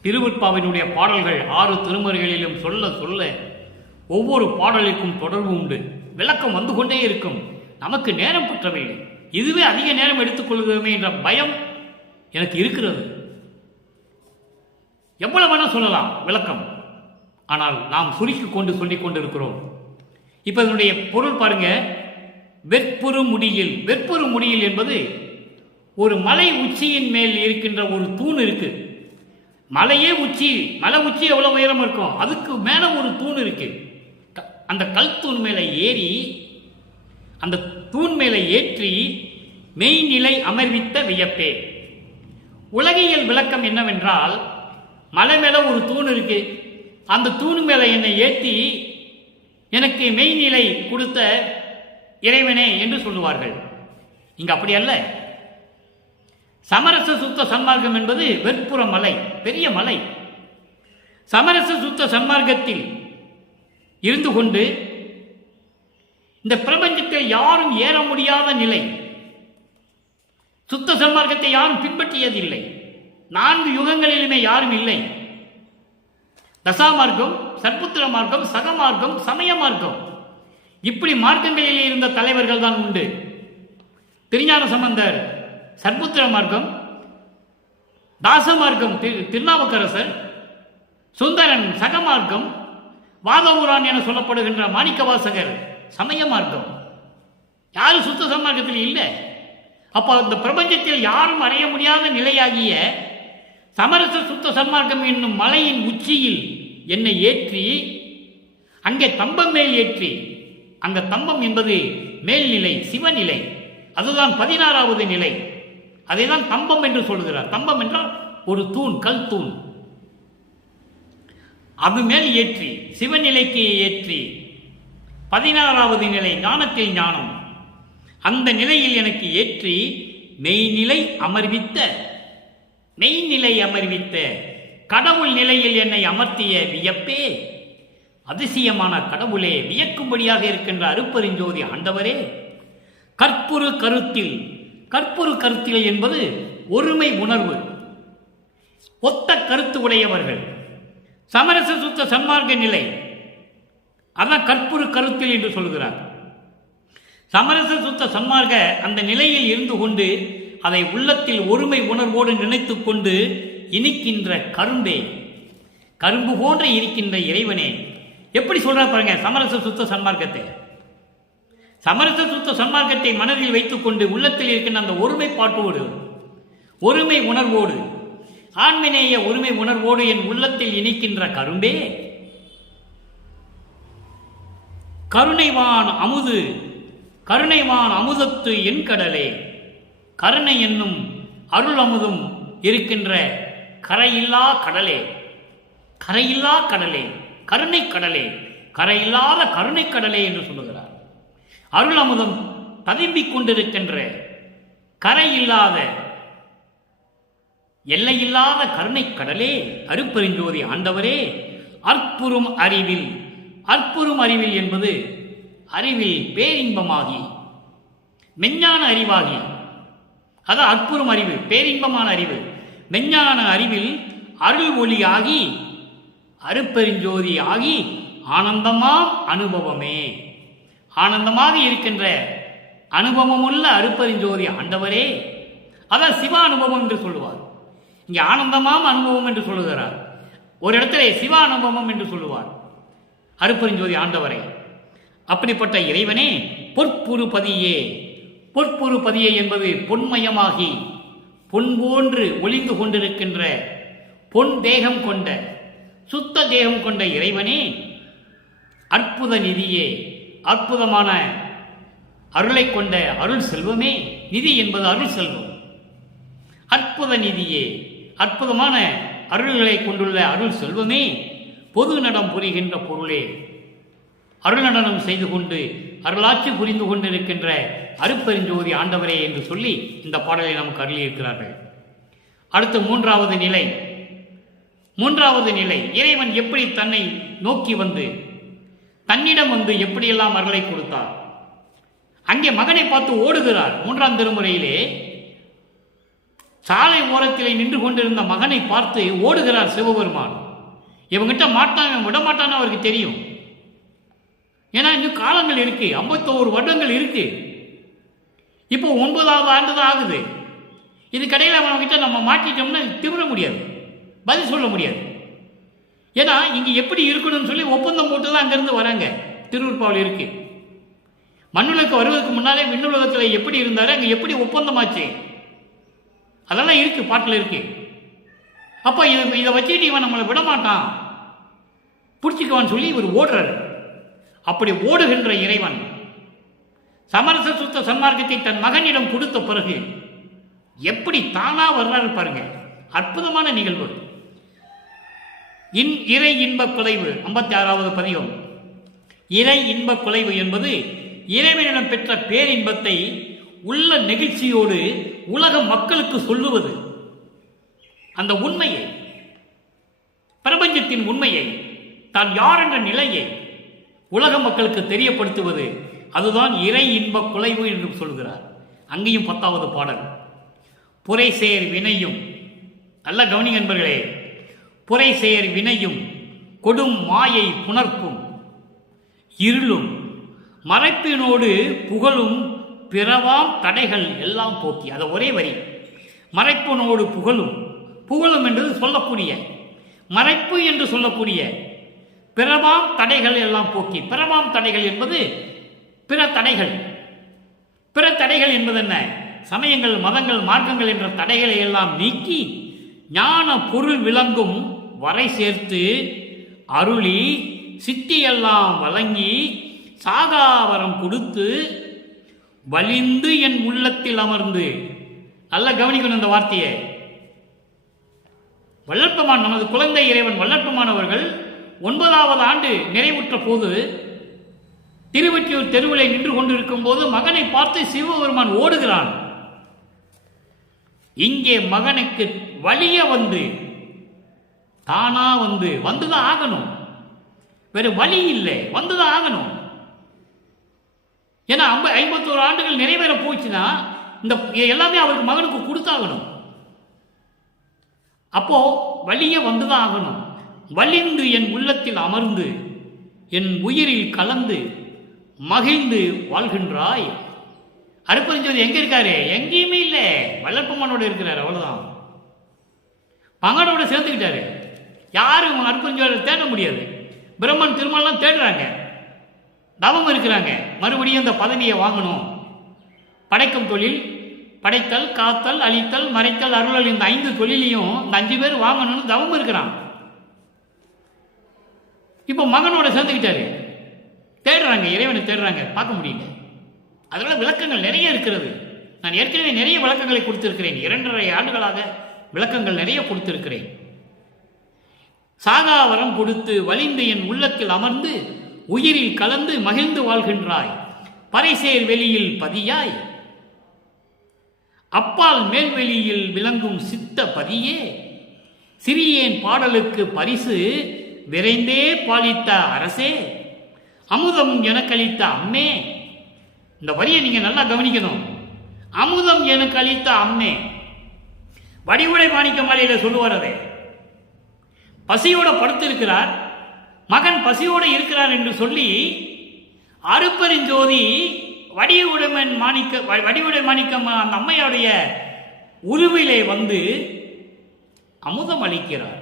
திருவருட்பாவினுடைய பாடல்கள் 6 திருமுறைகளிலும் சொல்ல சொல்ல ஒவ்வொரு பாடலுக்கும் தொடர்பு உண்டு, விளக்கம் வந்து கொண்டே இருக்கும். நமக்கு நேரம் பற்றவில்லை, இதுவே அதிக நேரம் எடுத்துக்கொள்கிறோமே என்ற பயம் எனக்கு இருக்கிறது. எவ்வளவு வேணா சொல்லலாம் விளக்கம், ஆனால் நாம் சுருக்கி கொண்டு சொல்லிக் கொண்டு இருக்கிறோம். இப்ப இதனுடைய பொருள் பாருங்க. வெற்புறு முடியில். வெற்புறு முடியில் என்பது ஒரு மலை உச்சியின் மேல் இருக்கின்ற ஒரு தூண் இருக்கு. மலையே உச்சி, மலை உச்சி எவ்வளவு உயரம் இருக்கும், அதுக்கு மேல ஒரு தூண் இருக்கு. அந்த கல் தூண் மேல ஏறி, அந்த தூண் மேல ஏற்றி மெய்நிலை அமர்வித்த வியப்பே. உலகியல் விளக்கம் என்னவென்றால், மலை மேல ஒரு தூண் இருக்கு, அந்த தூண் மேல என்னை ஏற்றி எனக்கு மெய்நிலை கொடுத்த இறைவனே என்று சொல்லுவார்கள். இங்க அப்படி அல்ல. சமரச சுத்த சன்மார்க்கம் என்பது வெற்புற மலை, பெரிய மலை. சமரச சுத்த சன்மார்க்கத்தில் இருந்து கொண்டு இந்த பிரபஞ்சத்தில் யாரும் ஏற முடியாத நிலை. சுத்த சன்மார்க்கத்தை யாரும் பின்பற்றியதில்லை. 4 யுகங்களிலுமே யாரும் இல்லை. தசாமார்க்கம், சற்புத்திர மார்க்கம், சகமார்க்கம், சமய மார்க்கம், இப்படி மார்க்கங்களிலே இருந்த தலைவர்கள் தான் உண்டு. திருஞான சம்பந்தர் சற்புத்திர மார்க்கம், தாசமார்க்கம் திருநாவுக்கரசர், சுந்தரன் சகமார்க்கம், வாதவூரான் என சொல்லப்படுகின்ற மாணிக்கவாசகர் சமய மார்க்கம். யாரும் சுத்த சன்மார்க்கத்தில் இல்லை. அப்போ அந்த பிரபஞ்சத்தில் யாரும் அடைய முடியாத நிலையாகிய சமரச சுத்த சன்மார்க்கம் என்னும் மலையின் உச்சியில் என்னை ஏற்றி, அங்கே தம்பம் மேல் ஏற்றி, அந்த தம்பம் என்பது மேல்நிலை, சிவநிலை, அதுதான் 16வது நிலை. அதைதான் தம்பம் என்று சொல்கிறார். தம்பம் என்றால் ஒரு தூண், கல் தூண். அது மேல் ஏற்றி, சிவநிலைக்கு ஏற்றி 16வது நிலை, ஞானத்தில் ஞானம், அந்த நிலையில் எனக்கு ஏற்றி மெய்நிலை அமர்வித்த, மெய்நிலை அமர்வித்த கடவுள் நிலையில் என்னை அமர்த்திய வியப்பே. அதிசயமான கடவுளே, வியக்கும்படியாக இருக்கின்ற அருட்பெருஞ்சோதி ஆண்டவரே, கற்புறு கருத்தில். கற்புறு கருத்தில் என்பது ஒருமை உணர்வு, ஒத்த கருத்து உடையவர்கள், சமரச சுத்த சன்மார்க்க நிலை. அதான் கற்புறு கருத்தில் என்று சொல்கிறார். சமரச சுத்த சன்மார்க்க அந்த நிலையில் இருந்து கொண்டு அதை உள்ளத்தில் ஒருமை உணர்வோடு நினைத்து கொண்டு இனிக்கின்ற கரும்பே, கரும்பு போன்ற இருக்கின்ற இறைவனே. எப்படி சொல்ற பாருங்க சமரச சுத்த சன்மார்க்கத்தை. சமரச சுத்த சன்மார்க்கத்தை மனதில் வைத்துக் கொண்டு உள்ளத்தில் இருக்கின்ற அந்த ஒருமைப்பாட்டோடு, ஒருமை உணர்வோடு, ஆன்மநேய ஒருமை உணர்வோடு என் உள்ளத்தில் இணைக்கின்ற கரும்பே, கருணைவான் அமுது, கருணைவான் அமுதத்து என் கடலே, கருணை என்னும் அருள் அமுதும் இருக்கின்ற கரையில்லா கடலே, கரையில்லா கடலே, கருணை கடலே, கரையில்லாத கருணை கடலே என்று சொல்லுகிறார். அருள் அமுதம் ததும்பிக் கொண்டிருக்கின்ற கரையில்லாத எல்லையில்லாத கருணை கடலே, அருட்பெருஞ்சோதி ஆண்டவரே, அற்புறும் அறிவில், அற்புறும் அறிவில் என்பது அறிவில் பேரின்பமாகி மெஞ்ஞான அறிவாகி, அதான் அற்புறும் அறிவு, பேரின்பமான அறிவு, மெஞ்ஞான அறிவில் அருள் ஒளியாகி அருட்பெருஞ்சோதி ஆகி ஆனந்தமாம் அனுபவமே, ஆனந்தமாக இருக்கின்ற அனுபவமுள்ள அருட்பெருஞ்சோதி ஆண்டவரே, அதான் சிவ அனுபவம் என்று சொல்லுவார். இங்கே ஆனந்தமாம் அனுபவம் என்று சொல்லுகிறார். ஒரு இடத்திலே சிவ அனுபவம் என்று சொல்லுவார் அருட்பெருஞ்சோதி ஆண்டவரை. அப்படிப்பட்ட இறைவனே பொற்புரு பதியே, பொற்புரு பதியே என்பது பொன்மயமாகி பொன் போன்று ஒளிந்து கொண்டிருக்கின்ற பொன் தேகம் கொண்ட சுத்த தேகம் கொண்ட இறைவனே, அற்புத நிதியே, அற்புதமான அருளை கொண்ட அருள் செல்வமே, நிதி என்பது அருள் செல்வம், அற்புத நிதியே, அற்புதமான அருள்களை கொண்டுள்ள அருள் செல்வமே, பொது நடம் புரிகின்ற பொருளே, அருள் நடனம் செய்து கொண்டு அருளாட்சி புரிந்து கொண்டிருக்கின்ற அருட்பெருஞ்சோதி ஆண்டவரே என்று சொல்லி இந்த பாடலை நமக்கு அருளியிருக்கிறார்கள். அடுத்து மூன்றாவது நிலை. மூன்றாவது நிலை, இறைவன் எப்படி தன்னை நோக்கி வந்து தன்னிடம் வந்து எப்படியெல்லாம் அருளை கொடுத்தார். அங்கே மகனை பார்த்து ஓடுகிறார். 3ஆம் திருமுறையிலே சாலை ஓரத்திலே நின்று கொண்டிருந்த மகனை பார்த்து ஓடுகிறார் சிவபெருமான். இவங்கிட்ட மாட்டான் விடமாட்டான்னு அவருக்கு தெரியும். ஏன்னா இன்னும் காலங்கள் இருக்கு, 51 வருடங்கள் இருக்கு. இப்போ 9வது ஆண்டு தான் ஆகுது. இது கடையில் அவன்கிட்ட நம்ம மாட்டிட்டோம்னா திமிர முடியாது, பதில் சொல்ல முடியாது. ஏன்னா இங்கே எப்படி இருக்கணும்னு சொல்லி ஒப்பந்தம் போட்டு தான் அங்கேருந்து வராங்க. திருவுற்பாவில் இருக்கு. மண்ணுலகம் வருவதற்கு முன்னாலே விண்ணுலகத்தில் எப்படி இருந்தாரு, அங்கே எப்படி ஒப்பந்தமாச்சு, அதெல்லாம் இருக்கு, பாட்டில் இருக்கு. அப்போ இதை வச்சுக்கிட்டு இவன் நம்மளை விடமாட்டான், பிடிச்சிக்குவான்னு சொல்லி இவர் ஓடுறாரு. அப்படி ஓடுகின்ற இறைவன் சமரச சுத்த சன்மார்க்கத்தை தன் மகனிடம் கொடுத்த பிறகு எப்படி தானா வர்றாரு பாருங்க. அற்புதமான நிகழ்வு. இறை இன்ப குலைவு 56வது பதிகம். இறை இன்ப குலைவு என்பது இறைவனிடம் பெற்ற பேரின்பத்தை உள்ள நெகிழ்ச்சியோடு உலக மக்களுக்கு சொல்லுவது. அந்த உண்மையை, பிரபஞ்சத்தின் உண்மையை, தான் யார் என்ற நிலையை உலக மக்களுக்கு தெரியப்படுத்துவது. அதுதான் இறை இன்ப குலைவு என்று சொல்கிறார். அங்கேயும் 10வது பாடல். புரைசேர் வினையும், நல்ல கவனிங்க நண்பர்களே, புரைசேர் வினையும் கொடும் மாயை புணர்ப்பும் இருளும் மறைப்பினோடு புகழும் பிறவாம் தடைகள் எல்லாம் போக்கி. அதை ஒரே வரி. மறைப்பினோடு புகழும், புகழும் என்று சொல்லக்கூடிய, மறைப்பு என்று சொல்லக்கூடிய பிறவாம் தடைகள் எல்லாம் போக்கி. பிறவாம் தடைகள் என்பது பிற தடைகள். பிற தடைகள் என்பது என்ன? சமயங்கள், மதங்கள், மார்க்கங்கள் என்ற தடைகளை எல்லாம் நீக்கி ஞான பொருள் விளங்கும் வரை சேர்த்து அருளி சித்தியெல்லாம் வழங்கி சாகாவரம் கொடுத்து வலிந்து என் உள்ளத்தில் அமர்ந்து. நல்ல கவனிக்கணும் இந்த வார்த்தையை. வல்லற்பமான், நமது குழந்தை இறைவன் வல்லற்பமானவர்கள் 9வது ஆண்டு நிறைவுற்ற போது திருவொற்றியூர் தெருவிலே நின்று கொண்டிருக்கும் போது மகனை பார்த்து சிவபெருமான் ஓடுகிறான். இங்கே மகனுக்கு வலிய வந்து, தானா வந்துதான் ஆகணும். வேற வழி இல்லை, வந்துதான் ஆகணும். ஏன்னா 51 ஆண்டுகள் நிறைவேற போச்சுன்னா இந்த எல்லாமே அவருக்கு மகனுக்கு கொடுத்தாகணும். அப்போ வலிய வந்துதான் ஆகணும். வலிந்து என் உள்ளத்தில் அமர்ந்து என் உயிரில் கலந்து மகிழ்ந்து வாழ்கின்றாய். அருட்பெருஞ்சோதி எங்க இருக்காரு? எங்கேயுமே இல்லை, வல்லற்பமானோடு இருக்கிறார். அவ்வளவுதான். பங்கனோட சேர்ந்துக்கிட்டாரு. யாரும் அருட்பெருஞ்சோதி தேட முடியாது. பிரம்மன் திருமணம் தேடுறாங்க. தவம் இருக்கிறாங்க. மறுபடியும் அந்த பதவியை வாங்கணும். படைக்கும் தொழில், படைத்தல், காத்தல், அழித்தல், மறைத்தல், அருளல், இந்த 5 தொழிலையும் இந்த 5 பேர் வாங்கணும்னு தவம் இருக்கிறான். இப்போ மகனோட சேர்ந்துக்கிட்டாரு. தேடுறாங்க, இறைவனை தேடுறாங்க, பார்க்க முடியல. அதனால விளக்கங்கள் நிறைய இருக்கிறது. நான் ஏற்கனவே நிறைய விளக்கங்களை கொடுத்திருக்கிறேன். 2.5 ஆண்டுகளாக விளக்கங்கள் நிறைய கொடுத்திருக்கிறேன். சாகாவரம் கொடுத்து வலிந்து என் உள்ளத்தில் அமர்ந்து உயிரில் கலந்து மகிழ்ந்து வாழ்கின்றாய். பறைசேர் வெளியில் பதியாய் அப்பால் மேல்வெளியில் விளங்கும் சித்த பதியே சிறியேன் பாடலுக்கு பரிசு விரைந்தே பாலித்த அரசே அமுதம் எனக்களித்த அம்மே. இந்த வரியை நீங்க நல்லா கவனிக்கணும். அமுதம் எனக்கு அளித்த அம்மே. வடிவுடை மாணிக்க மாலையில சொல்லுவார். அதை பசியோட படுத்திருக்கிறார், மகன் பசியோடு இருக்கிறார் என்று சொல்லி அருப்பெருஞ்சோதி வடிவுடை மாணிக்கம் அந்த அம்மையுடைய உருவிலே வந்து அமுதம் அளிக்கிறார்.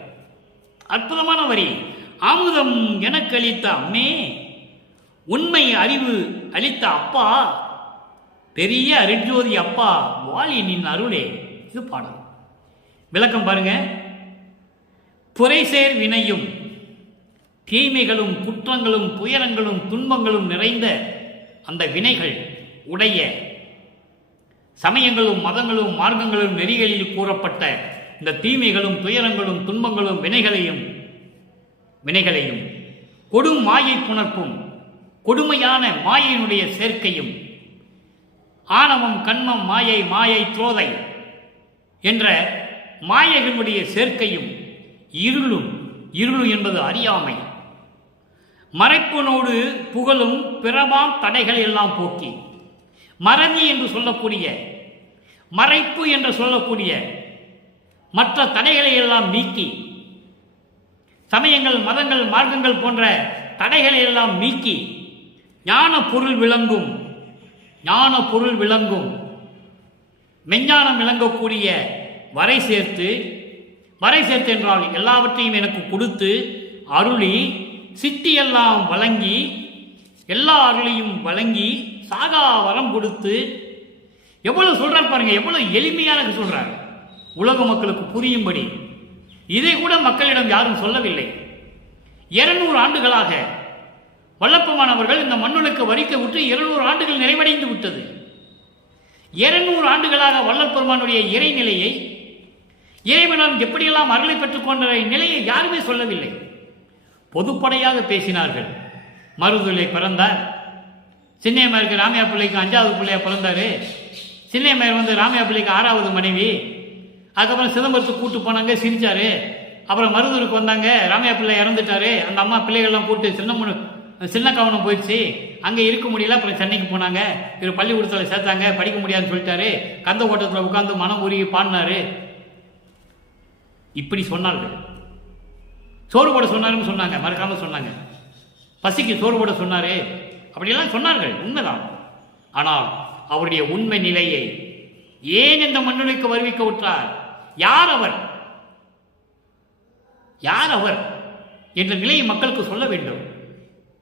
அற்புதமான வரி. அமுதம் எனக்கு அளித்த அம்மே, உண்மை அறிவு அளித்த அப்பா, பெரிய அருட்ஜோதி அப்பா, வாழி நின் அருளே. இது பாடல். விளக்கம் பாருங்க. புரைசேர் வினையும் தீமைகளும் குற்றங்களும் துயரங்களும் துன்பங்களும் நிறைந்த அந்த வினைகள் உடைய சமயங்களும் மதங்களும் மார்க்கங்களும் நெறிகளில் கூறப்பட்ட இந்த தீமைகளும் துயரங்களும் துன்பங்களும் வினைகளையும் கொடும் மாயை புணர்ப்பும் கொடுமையான மாயையினுடைய சேர்க்கையும் ஆணவம் கண்மம் மாயை துரோதை என்ற மாயைகளுடைய சேர்க்கையும் இருள் என்பது அறியாமை, மறைப்பனோடு புகழும் பிறவாம் தடைகள் எல்லாம் போக்கி மறதி என்று சொல்லக்கூடிய மறைப்பு என்று சொல்லக்கூடிய மற்ற தடைகளை எல்லாம் நீக்கி சமயங்கள் மதங்கள் மார்க்கங்கள் போன்ற தடைகளை எல்லாம் நீக்கி ஞான பொருள் விளங்கும் மெஞ்ஞானம் விளங்கக்கூடிய வரை சேர்த்து என்றால் எல்லாவற்றையும் எனக்கு கொடுத்து அருளி சித்தியெல்லாம் வழங்கி எல்லா அருளையும் வழங்கி சாகா வரம் கொடுத்து எவ்வளவு சொல்றார் பாருங்க. எவ்வளவு எளிமையாக சொல்றார் உலக மக்களுக்கு புரியும்படி. இதை கூட மக்களிடம் யாரும் சொல்லவில்லை. 200 ஆண்டுகளாக வல்லப்பமானவர்கள் இந்த மண்ணுக்கு வரிக்க விட்டு 200 ஆண்டுகள் நிறைவடைந்து விட்டது. 200 ஆண்டுகளாக வள்ளல் பெருமானுடைய இறைநிலையை, இறைவனம் எப்படியெல்லாம் அருளை பெற்றுக் கொண்ட நிலையை யாருமே சொல்லவில்லை. பொதுப்படையாக பேசினார்கள். மருதுளை பிறந்தார். சின்னையம்மாருக்கு ராமையா பிள்ளைக்கு 5வது பிள்ளையா பிறந்தாரு. சின்னையம்மையர் வந்து ராமையா பிள்ளைக்கு 6வது மனைவி. அதுக்கப்புறம் சிதம்பரத்துக்கு கூட்டு போனாங்க, சிரிச்சாரு. அப்புறம் மருதூருக்கு வந்தாங்க, ராமையா பிள்ளை இறந்துட்டாரு. அந்த அம்மா பிள்ளைகள்லாம் கூட்டு சின்ன கவனம் போயிடுச்சு, அங்கே இருக்க முடியல. அப்புறம் சென்னைக்கு போனாங்க. இவர் பள்ளிக்கூடத்தில் சேர்த்தாங்க, படிக்க முடியாதுன்னு சொல்லிட்டாரு. கந்த ஓட்டத்தில் உட்காந்து மனம் உருகி பாடினாரு. இப்படி சொன்னார்கள். சோறு போட சொன்னாருன்னு சொன்னாங்க, மறக்காம சொன்னாங்க. பசிக்கு சோறு போட சொன்னாரு, அப்படியெல்லாம் சொன்னார்கள், உண்மைதான். ஆனால் அவருடைய உண்மை நிலையை ஏன் இந்த மண்ணுக்கு வருவிக்க விட்டார்? யார் அவர் என்ற நிலையை மக்களுக்கு சொல்ல வேண்டும்.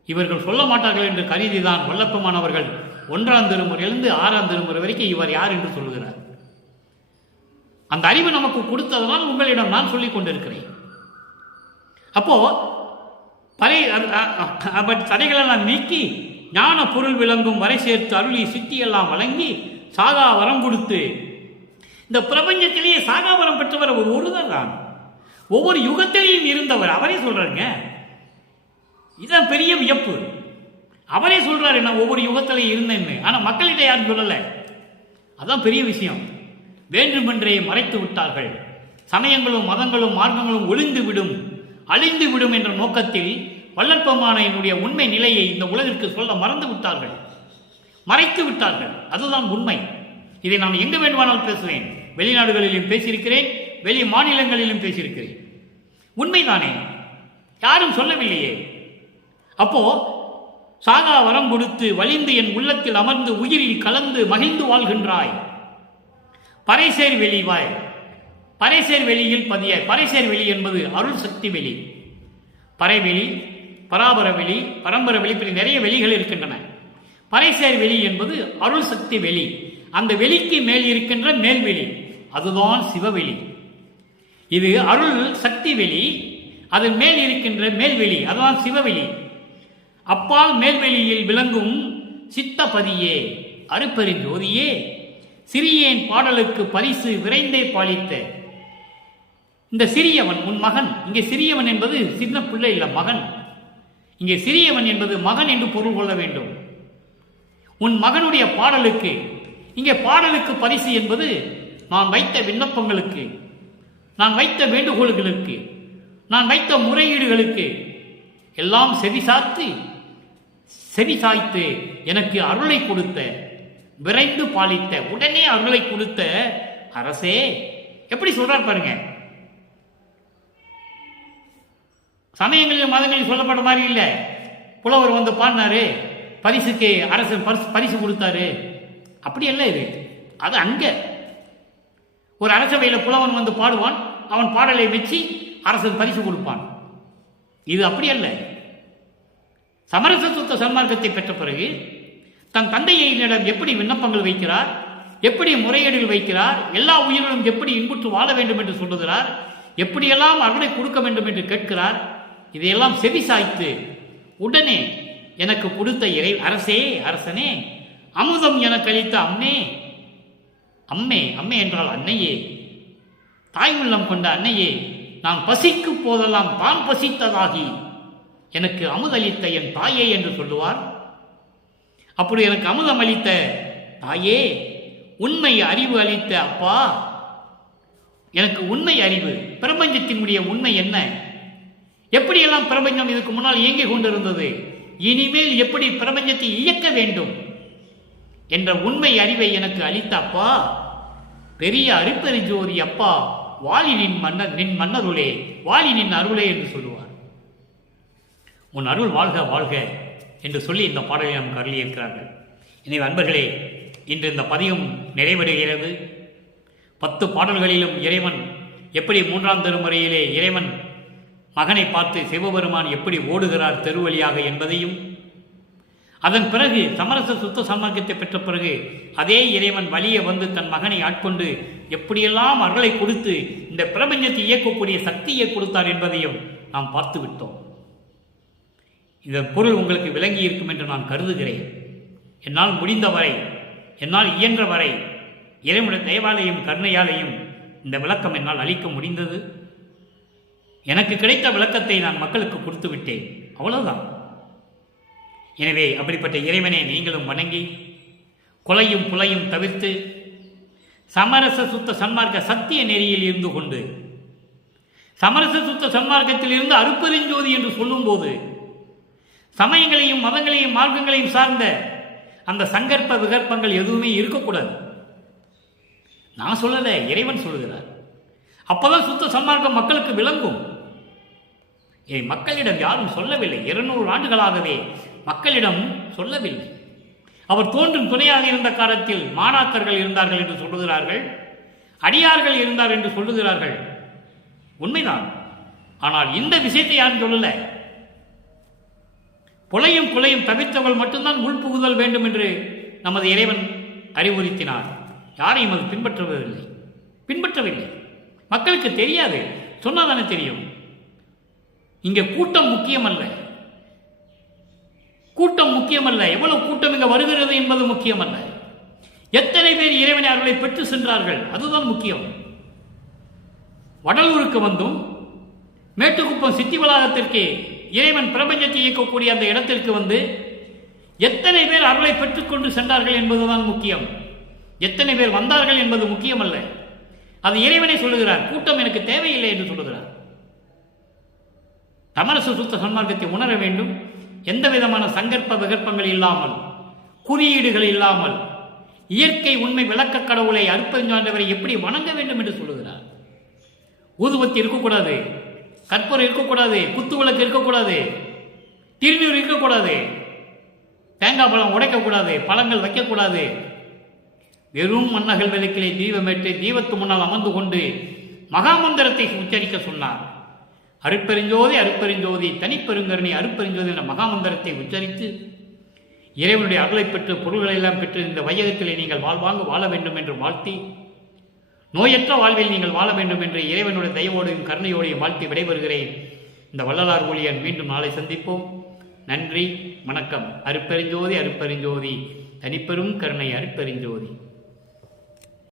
இவர்கள் சொல்ல மாட்டார்கள் என்று கருதிதான் வல்லப்பமானவர்கள் 1ஆம் திருமுறையிலிருந்து 6ஆம் திருமுறை வரைக்கும் இவர் யார் என்று சொல்லுகிறார். அந்த அறிவு நமக்கு கொடுத்ததனால் உங்களிடம் நான் சொல்லிக் கொண்டிருக்கிறேன். அப்போ தடைகளெல்லாம் நீக்கி ஞான பொருள் விளங்கும் வரை சேர்த்து அருளி சித்தியெல்லாம் வழங்கி சாகா வரம் கொடுத்து இந்த பிரபஞ்சத்திலேயே சாகா வரம் பெற்றவர் ஒருவர் தான். ஒவ்வொரு யுகத்திலையும் இருந்தவர். அவரே சொல்றாருங்க. இதுதான் பெரிய வியப்பு. அவரே சொல்றாரு, நான் ஒவ்வொரு யுகத்திலையும் இருந்தேன்னு. ஆனா மக்களிடையே யாரும் சொல்லல. அதான் பெரிய விஷயம். வேண்டுமென்றே மறைத்து விட்டார்கள். சமயங்களும் மதங்களும் மார்க்கங்களும் அழிந்து விடும் என்ற நோக்கத்தில் வல்லற்பமான என்னுடைய உண்மை நிலையை இந்த உலகிற்கு சொல்ல மறந்து விட்டார்கள், மறைத்து விட்டார்கள். அதுதான் உண்மை. இதை நான் எங்கு வேண்டுமானால் பேசுவேன். வெளிநாடுகளிலும் பேசியிருக்கிறேன், வெளி மாநிலங்களிலும் பேசியிருக்கிறேன். உண்மைதானே, யாரும் சொல்லவில்லையே. அப்போ சாகா வரம் கொடுத்து வலிந்து என் உள்ளத்தில் அமர்ந்து உயிரில் கலந்து மகிழ்ந்து வாழ்கின்றாய். பறைசேர் வெளிவாய், பறைசேர் வெளியில் பதிய. பறைசேர் வெளி என்பது அருள் சக்தி வெளி. பறைவெளி, பராபர வெளி, பரம்பர வெளி, இப்படி நிறைய வெளிகள் இருக்கின்றன. பறைசேர் வெளி என்பது அருள் சக்தி வெளி. அந்த வெளிக்கு மேல் இருக்கின்ற மேல்வெளி, அதுதான் சிவவெளி. இது அருள் சக்தி வெளி, அதன் மேல் இருக்கின்ற மேல்வெளி, அதுதான் சிவவெளி. அப்பால் மேல்வெளியில் விளங்கும் சித்தபதியே, அருப்பெருஞ்சோதியே, சிறியேன் பாடலுக்கு பரிசு விரைந்தே பாலித்த. இந்த சிறியவன் உன் மகன். இங்கே சிறியவன் என்பது சின்ன பிள்ளை இல்ல, மகன். இங்கே சிறியவன் என்பது மகன் என்று பொருள் கொள்ள வேண்டும். உன் மகனுடைய பாடலுக்கு, இங்கே பாடலுக்கு பரிசு என்பது நான் வைத்த விண்ணப்பங்களுக்கு, நான் வைத்த வேண்டுகோள்களுக்கு, நான் வைத்த முறையீடுகளுக்கு எல்லாம் செவிசாய்த்து எனக்கு அருளை கொடுத்த, விரைந்து பாலித்த, உடனே அருளை கொடுத்த அரசே. எப்படி சொல்றார் பாருங்க. சமயங்களில் மதங்களில் சொல்லப்பட்ட மாதிரி இல்லை. புலவர் வந்து பாடினாரு, பரிசுக்கு அரசன் பரிசு கொடுத்தாரு, அப்படி அல்ல இது. அது அங்க ஒரு அரசவையில் புலவன் வந்து பாடுவான், அவன் பாடலை வச்சு அரசன் பரிசு கொடுப்பான். இது அப்படி அல்ல. சமரச சுத்த சன்மார்க்கத்தை பெற்ற பிறகு தன் தந்தையினிடம் எப்படி விண்ணப்பங்கள் வைக்கிறார், எப்படி முறையீடுகள் வைக்கிறார், எல்லா உயிர்களும் எப்படி இன்புற்று வாழ வேண்டும் என்று சொல்லுகிறார், எப்படியெல்லாம் அருளை கொடுக்க வேண்டும் என்று கேட்கிறார். இதையெல்லாம் செவிசாய்த்து உடனே எனக்கு கொடுத்த அரசே, அரசனே, அமுதம் எனக்கு அளித்த அம்மே, அம்மே, அம்மே என்றால் அன்னையே, தாய் உள்ளம் கொண்ட அன்னையே, நான் பசிக்கும் போதெல்லாம் தான் பசித்ததாகி எனக்கு அமுதளித்த என் தாயே என்று சொல்லுவார். அப்படி எனக்கு அமுதம் அளித்த தாயே, உண்மை அறிவு அளித்த அப்பா, எனக்கு உண்மை அறிவு, பிரபஞ்சத்தினுடைய உண்மை என்ன, எப்படியெல்லாம் பிரபஞ்சம் இதுக்கு முன்னால் இயங்கிக் கொண்டிருந்தது, இனிமேல் எப்படி பிரபஞ்சத்தை இயக்க வேண்டும் என்ற உண்மை அறிவை எனக்கு அளித்த அப்பா, பெரிய அருப்பெருஞ்சோதி அப்பா, வாலி நின் மன்னருளே, வாலி நின் அருளே என்று சொல்லுவார். உன் அருள் வாழ்க வாழ்க என்று சொல்லி இந்த பாடலை நமக்கு அருளியிருக்கிறார்கள். எனவே அன்பர்களே, இன்று இந்த பதிகம் நிறைவடைகிறது. 10 பாடல்களிலும் இறைவன் எப்படி 3ஆம் திருமுறையிலே இறைவன் மகனை பார்த்து சிவபெருமான் எப்படி ஓடுகிறார் தெருவழியாக என்பதையும், அதன் பிறகு சமரச சுத்த சன்மார்க்கத்தை பெற்ற பிறகு அதே இறைவன் வழியே வந்து தன் மகனை ஆட்கொண்டு எப்படியெல்லாம் அருளை கொடுத்து இந்த பிரபஞ்சத்தை இயக்கக்கூடிய சக்தியை கொடுத்தார் என்பதையும் நாம் பார்த்து விட்டோம். இதன் பொருள் உங்களுக்கு விளங்கி இருக்கும் என்று நான் கருதுகிறேன். என்னால் முடிந்தவரை, என்னால் இயன்ற வரை இறைவனுடைய தயவாலையும் கருணையாலையும் இந்த விளக்கம் என்னால் அளிக்க முடிந்தது. எனக்கு கிடைத்த விளக்கத்தை நான் மக்களுக்கு கொடுத்து விட்டேன், அவ்வளவுதான். எனவே அப்படிப்பட்ட இறைவனை நீங்களும் வணங்கி கொலையும் புலையும் தவிர்த்து சமரச சுத்த சன்மார்க்க சத்திய நெறியில் இருந்து கொண்டு, சமரச சுத்த சன்மார்க்கத்தில் இருந்து அருப்பெருஞ்சோதி என்று சொல்லும்போது சமயங்களையும் மதங்களையும் மார்க்கங்களையும் சார்ந்த அந்த சங்கற்ப விகற்பங்கள் எதுவுமே இருக்கக்கூடாது. நான் சொல்லலை, இறைவன் சொல்லுகிறார். அப்போதான் சுத்த சன்மார்க்கம் மக்களுக்கு விளங்கும். இதை மக்களிடம் யாரும் சொல்லவில்லை. 200 ஆண்டுகளாகவே மக்களிடம் சொல்லவில்லை. அவர் தோன்றும் துணையாக இருந்த காலத்தில் மாணாக்கர்கள் இருந்தார்கள் என்று சொல்லுகிறார்கள், அடியார்கள் இருந்தார் என்று சொல்லுகிறார்கள். உண்மைதான். ஆனால் இந்த விஷயத்தை யாரும் சொல்லல. புலையும் குலையும் தவிர்த்தவர்கள் மட்டும்தான் உள்புகுதல் வேண்டும் என்று நமது இறைவன் அறிவுறுத்தினார். யாரையும் அது பின்பற்றவில்லை. மக்களுக்கு தெரியாது, சொன்னாதானே தெரியும். இங்கே கூட்டம் முக்கியமல்ல, எவ்வளவு கூட்டம் இங்கே வருகிறது என்பது முக்கியமல்ல, எத்தனை பேர் இறைவனை அவர்களை பெற்று சென்றார்கள் அதுதான் முக்கியம். வடலூருக்கு வந்தும் மேட்டுக்குப்பம் சித்தி வளாகத்திற்கு இறைவன் பிரபஞ்சத்தை இயக்கக்கூடிய அந்த இடத்திற்கு வந்து எத்தனை பேர் அருளை பெற்றுக்கொண்டு சென்றார்கள் என்பதுதான் முக்கியம். எத்தனை பேர் வந்தார்கள் என்பது முக்கியமல்ல. அது இறைவனை சொல்லுகிறார். கூட்டம் எனக்கு தேவையில்லை என்று சொல்லுகிறார். சமரச சுத்த சன்மார்க்கத்தை உணர வேண்டும். எந்த விதமான சங்கற்ப விகற்பங்கள் இல்லாமல், குறியீடுகள் இல்லாமல், இயற்கை உண்மை விளக்க கடவுளை அருப்பெருஞ்சாண்டவரை எப்படி வணங்க வேண்டும் என்று சொல்லுகிறார். ஊதுபத்தி இருக்கக்கூடாது, கற்பூரம் இருக்கக்கூடாது, குத்து விளக்கு இருக்கக்கூடாது, திருநீர் இருக்கக்கூடாது, தேங்காய் பழம் உடைக்கக்கூடாது, பழங்கள் வைக்கக்கூடாது. வெறும் மன்னகள் விளக்கிலே தீபமேற்று தீபத்து முன்னால் அமர்ந்து கொண்டு மகாமந்திரத்தை உச்சரிக்க சொன்னார். அருட்பெருஞ்சோதி அருட்பெருஞ்சோதி தனிப்பெருங்கருணை அருட்பெருஞ்சோதி என்ற மகாமந்திரத்தை உச்சரித்து இறைவனுடைய அருளை பெற்று பொருள்களை எல்லாம் பெற்று இந்த வையகத்திலே நீங்கள் வாழ்வாங்க வாழ வேண்டும் என்று வாழ்த்தி, நோயற்ற வாழ்வில் நீங்கள் வாழ வேண்டும் என்று இறைவனுடைய தயவோடையும் கருணையோடையும் வாழ்த்தி விடைபெறுகிறேன். இந்த வள்ளலார் ஊழியன் மீண்டும் நாளை சந்திப்போம். நன்றி, வணக்கம். அருட்பெருஞ்சோதி அருட்பெருஞ்சோதி தனிப்பெரும் கருணை அருட்பெருஞ்சோதி.